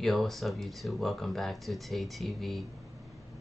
Yo, what's up YouTube? Welcome back to Tay TV.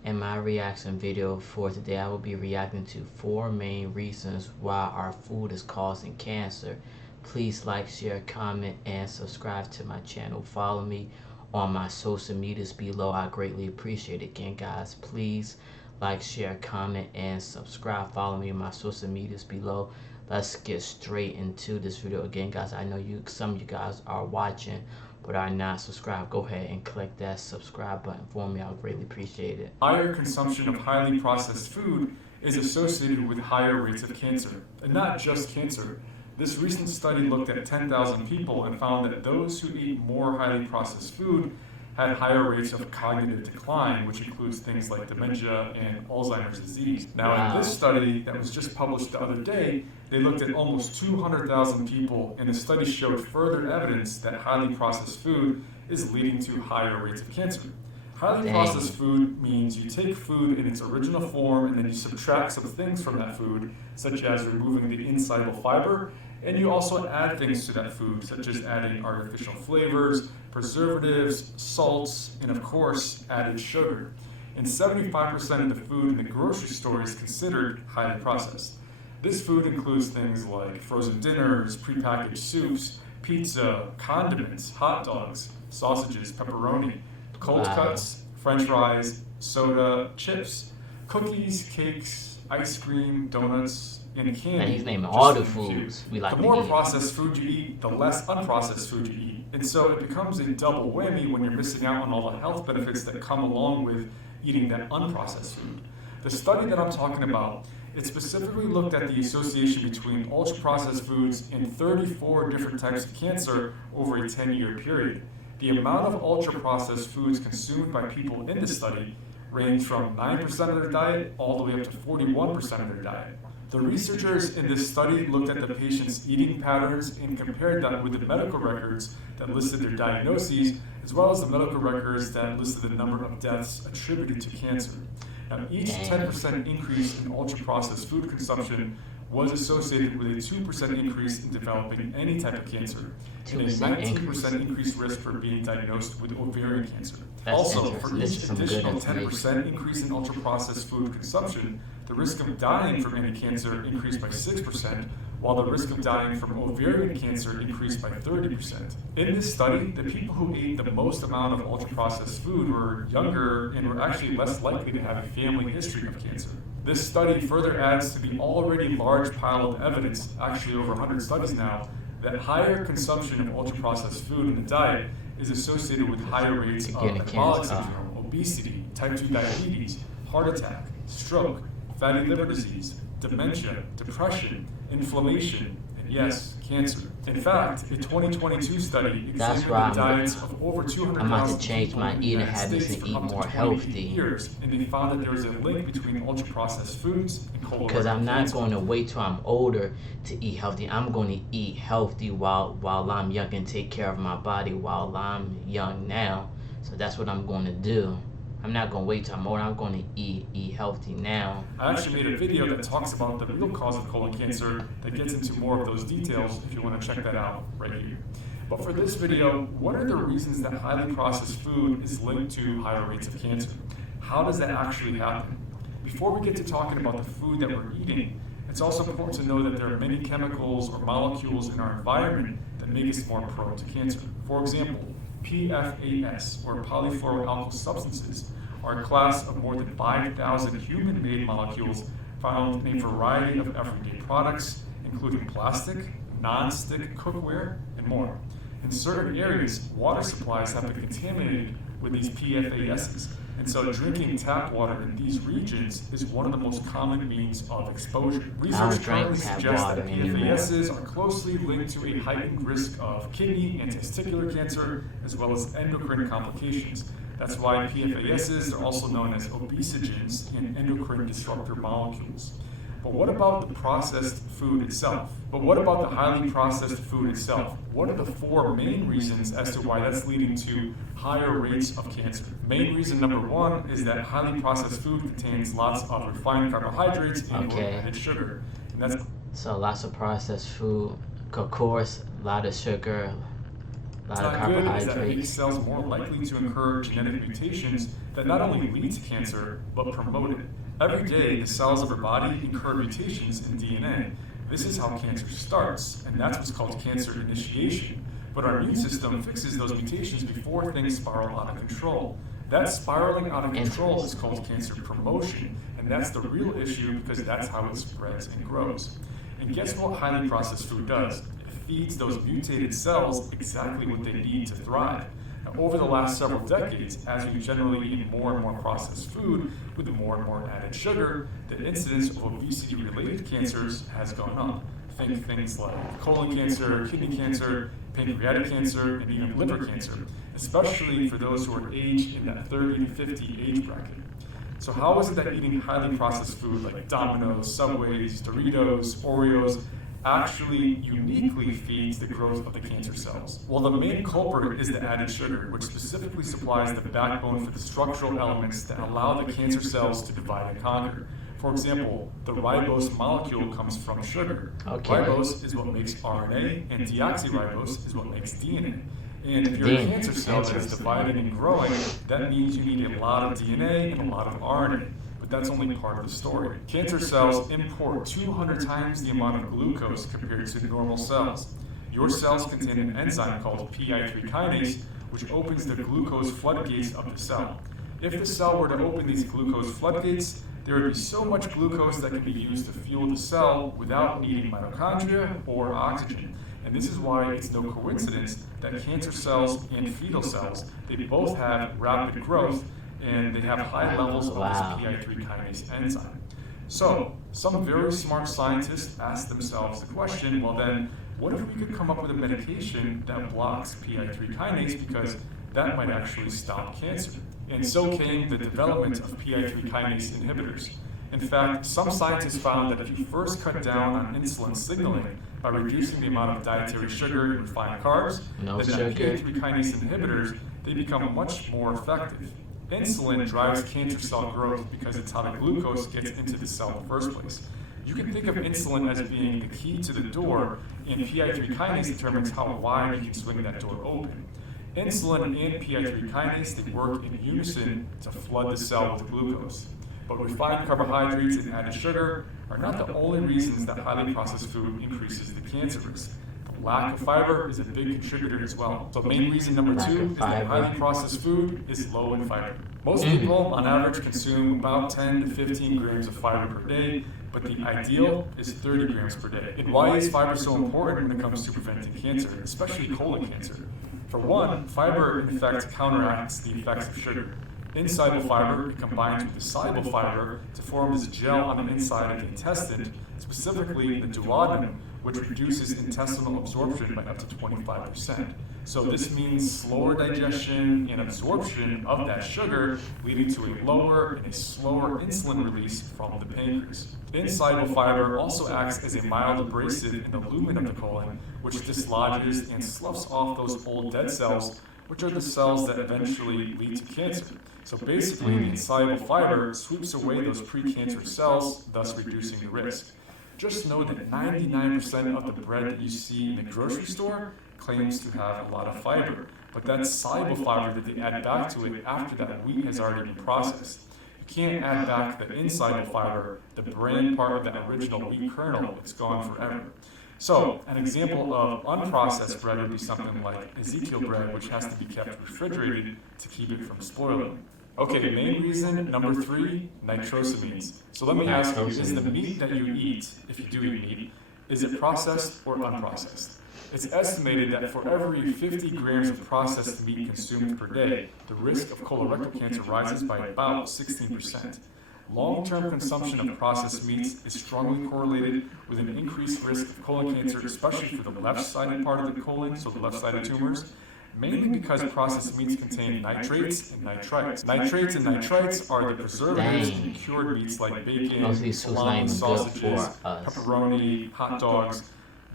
In my reaction video for today, I will be reacting to 4 main reasons why our food is causing cancer. Please like, share, comment, and subscribe to my channel. Follow me on my social medias below. I greatly appreciate it. Again, guys, please like, share, comment, and subscribe. Follow me on my social medias below. Let's get straight into this video. Again, guys, I know some of you guys are watching but are not subscribed. Go ahead and click that subscribe button for me. I'll greatly appreciate it. Higher consumption of highly processed food is associated with higher rates of cancer, and not just cancer. This recent study looked at 10,000 people and found that those who eat more highly processed food had higher rates of cognitive decline, which includes things like dementia and Alzheimer's disease. Now, in this study that was just published the other day, they looked at almost 200,000 people, and the study showed further evidence that highly processed food is leading to higher rates of cancer. Highly processed food means you take food in its original form and then you subtract some things from that food, such as removing the insoluble fiber, and you also add things to that food, such as adding artificial flavors, preservatives, salts, and of course, added sugar. And 75% of the food in the grocery store is considered highly processed. This food includes things like frozen dinners, prepackaged soups, pizza, condiments, hot dogs, sausages, pepperoni, cold cuts, french fries, soda, chips, cookies, cakes, ice cream, donuts, and candy. And he's naming all the foods we like to eat. The more processed food you eat, the less unprocessed food you eat. And so it becomes a double whammy when you're missing out on all the health benefits that come along with eating that unprocessed food. The study that I'm talking about, it specifically looked at the association between ultra-processed foods and 34 different types of cancer over a 10-year period. The amount of ultra-processed foods consumed by people in this study ranged from 9% of their diet all the way up to 41% of their diet. The researchers in this study looked at the patients' eating patterns and compared that with the medical records that listed their diagnoses, as well as the medical records that listed the number of deaths attributed to cancer. Now, each 10% increase in ultra-processed food consumption was associated with a 2% increase in developing any type of cancer, and a 19% increased risk for being diagnosed with ovarian cancer. Also, for each additional 10% increase in ultra-processed food consumption, the risk of dying from any cancer increased by 6%, while the risk of dying from ovarian cancer increased by 30%. In this study, the people who ate the most amount of ultra-processed food were younger and were actually less likely to have a family history of cancer. This study further adds to the already large pile of evidence, actually over 100 studies now, that higher consumption of ultra-processed food in the diet is associated with higher rates of metabolic syndrome, obesity, type 2 diabetes, heart attack, stroke, fatty liver disease, dementia, depression, inflammation, and yes, cancer. In fact, a 2022 study examined the diets of over 200,000 I'm about to change my eating habits States and for eat up to more 28 healthy. years, and they found that there is a link between ultra-processed foods and colorectal Because I'm not cancer. going to wait till I'm older to eat healthy. I'm going to eat healthy while I'm young and take care of my body while I'm young now. So that's what I'm going to do. I'm not going to wait till I'm older. I'm going to eat healthy now. I actually made a video that talks about the real cause of colon cancer that gets into more of those details if you want to check that out right here. But for this video, what are the reasons that highly processed food is linked to higher rates of cancer? How does that actually happen? Before we get to talking about the food that we're eating, it's also important to know that there are many chemicals or molecules in our environment that make us more prone to cancer. For example, PFAS, or polyfluoroalkyl substances, are a class of more than 5,000 human-made molecules found in a variety of everyday products, including plastic, non-stick cookware, and more. In certain areas, water supplies have been contaminated with these PFASs, and so drinking tap water in these regions is one of the most common means of exposure. Research currently suggests that PFASs are closely linked to a heightened risk of kidney and testicular cancer, as well as endocrine complications. That's why PFASs are also known as obesogens and endocrine disruptor molecules. But what about the processed food itself? What are the 4 main reasons as to why that's leading to higher rates of cancer? Main reason number 1 is that highly processed food contains lots of refined carbohydrates and added sugar. And that's so lots of processed food, of course, a lot of sugar, It's not good is that it makes cells more likely to incur genetic mutations that not only lead to cancer, but promote it. Every day, the cells of our body incur mutations in DNA. This is how cancer starts, and that's what's called cancer initiation. But our immune system fixes those mutations before things spiral out of control. That spiraling out of control is called cancer promotion, and that's the real issue because that's how it spreads and grows. And guess what highly processed food does? It feeds those mutated cells exactly what they need to thrive. Now, over the last several decades, as we generally eat more and more processed food with more and more added sugar, the incidence of obesity-related cancers has gone up. Think things like colon cancer, kidney cancer, pancreatic cancer, and even liver cancer, especially for those who are aged in that 30 to 50 age bracket. So how is it that eating highly processed food like Domino's, Subways, Doritos, Oreos actually uniquely feeds the growth of the cancer cells? Well, the main culprit is the added sugar, which specifically supplies the backbone for the structural elements that allow the cancer cells to divide and conquer. For example, the ribose molecule comes from sugar. Okay. Ribose is what makes RNA, and deoxyribose is what makes DNA. And if you're a cancer cell that is dividing and growing, that means you need a lot of DNA and a lot of RNA. But that's only part of the story. Cancer cells import 200 times the amount of glucose compared to normal cells. Your cells contain an enzyme called PI3 kinase, which opens the glucose floodgates of the cell. If the cell were to open these glucose floodgates, there would be so much glucose that can be used to fuel the cell without needing mitochondria or oxygen. And this is why it's no coincidence that cancer cells and fetal cells, they both have rapid growth and they have high levels of this PI3 kinase enzyme. So, some very smart scientists asked themselves the question, well then, what if we could come up with a medication that blocks PI3 kinase because that might actually stop cancer? And so came the development of PI3 kinase inhibitors. In fact, some scientists found that if you first cut down on insulin signaling by reducing the amount of dietary sugar and refined carbs, then PI3 kinase inhibitors, they become much more effective. Insulin drives cancer cell growth because it's how the glucose gets into the cell in the first place. You can think of insulin as being the key to the door, and PI3 kinase determines how wide you can swing that door open. Insulin and PI3 kinase, they work in unison to flood the cell with glucose. But refined carbohydrates and added sugar are not the only reasons that highly processed food increases the cancer risk. The lack of fiber is a big contributor as well. So main reason number 2 is that highly processed food is low in fiber. Most people, on average, consume about 10 to 15 grams of fiber per day, but the ideal is 30 grams per day. And why is fiber so important when it comes to preventing cancer, especially colon cancer? For one, fiber in fact counteracts the effects of sugar. Insoluble fiber combines with the soluble fiber to form this gel on the inside of the intestine, specifically the duodenum, which reduces intestinal absorption by up to 25%. So this means slower digestion and absorption of that sugar, leading to a lower and a slower insulin release from the pancreas. Insoluble fiber also acts as a mild abrasive in the lumen of the colon, which dislodges and sloughs off those old dead cells, which are the cells that eventually lead to cancer. So basically, the insoluble fiber sweeps away those precancerous cells, thus reducing the risk. Just know that 99% of the bread that you see in the grocery store claims to have a lot of fiber, but that's soluble fiber that they add back to it after that wheat has already been processed. You can't add back the insoluble fiber, the bran part of that original wheat kernel. It's gone forever. So, an example of unprocessed bread would be something like Ezekiel bread, which has to be kept refrigerated to keep it from spoiling. Okay, main reason, number 3, nitrosamines. So let me ask you, is the meat that you eat, if you do eat meat, is it processed or unprocessed? It's estimated that for every 50 grams of processed meat consumed per day, the risk of colorectal cancer rises by about 16%. Long-term consumption of processed meats is strongly correlated with an increased risk of colon cancer, especially for the left-sided part of the colon, so the left-sided tumors, mainly because processed meats contain nitrates and nitrites. Nitrates and nitrites are the preservatives in cured meats like bacon, salami, sausages, pepperoni, hot dogs.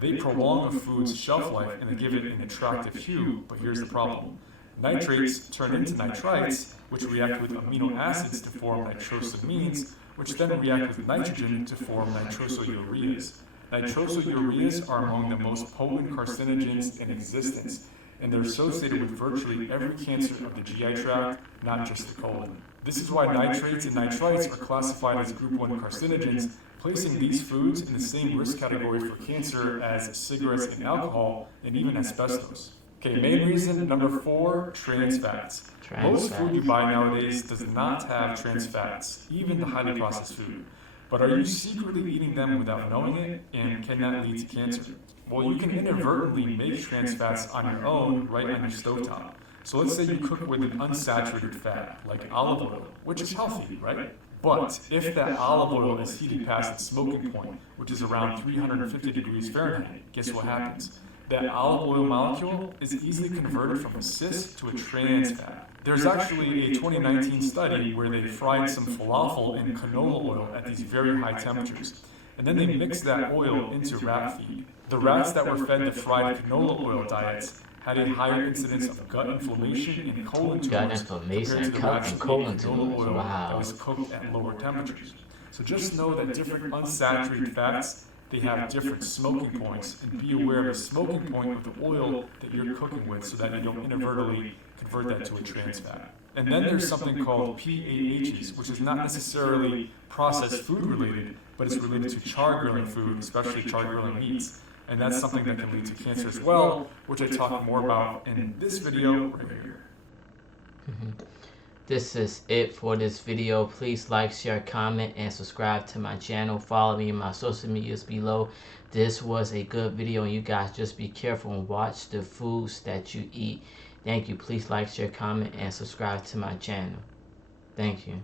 They prolong a food's shelf life and they give it an attractive hue, but here's the problem. Nitrates turn into nitrites, which react with amino acids to form nitrosamines, which then react with nitrogen to form nitrosoureas. Nitrosoureas are among the most potent carcinogens in existence. and they're associated with virtually every cancer of the GI tract, not just the colon. This is why nitrates and nitrites are classified as group 1 carcinogens, placing these foods in the same risk category for cancer as cigarettes and alcohol, and even asbestos. Okay, main reason number 4, trans fats. Most food you buy nowadays does not have trans fats, even the highly processed food. But are you secretly eating them without knowing it, and can that lead to cancer? Well, you can inadvertently make trans fats on your own right on your stovetop. So let's say you cook with an unsaturated fat, like olive oil, which is healthy, right? But if that olive oil is heated past its smoking point, which is around 350 degrees Fahrenheit, guess what happens? That olive oil molecule is easily converted from a cis to a trans fat. There's actually a 2019 study where they fried some falafel in canola oil at these very high temperatures, and then they mixed that oil into rat feed. The rats that were fed the fried canola oil diets had a higher incidence of gut inflammation and colon tumors compared to the rats eating canola oil that was cooked at lower temperatures. So just know that different unsaturated fats, they have different smoking points, and be aware of the smoking point of the oil that you're cooking with so that you don't inadvertently convert that to a trans fat. And then there's something called PAHs, which is not necessarily processed food related, but it's related to char grilling food, especially char grilling meats. And that's something that can lead to cancer as well, which I talk more about in this video right here. This is it for this video. Please like, share, comment, and subscribe to my channel. Follow me in my social medias below. This was a good video, and you guys just be careful and watch the foods that you eat. Thank you. Please like, share, comment, and subscribe to my channel. Thank you.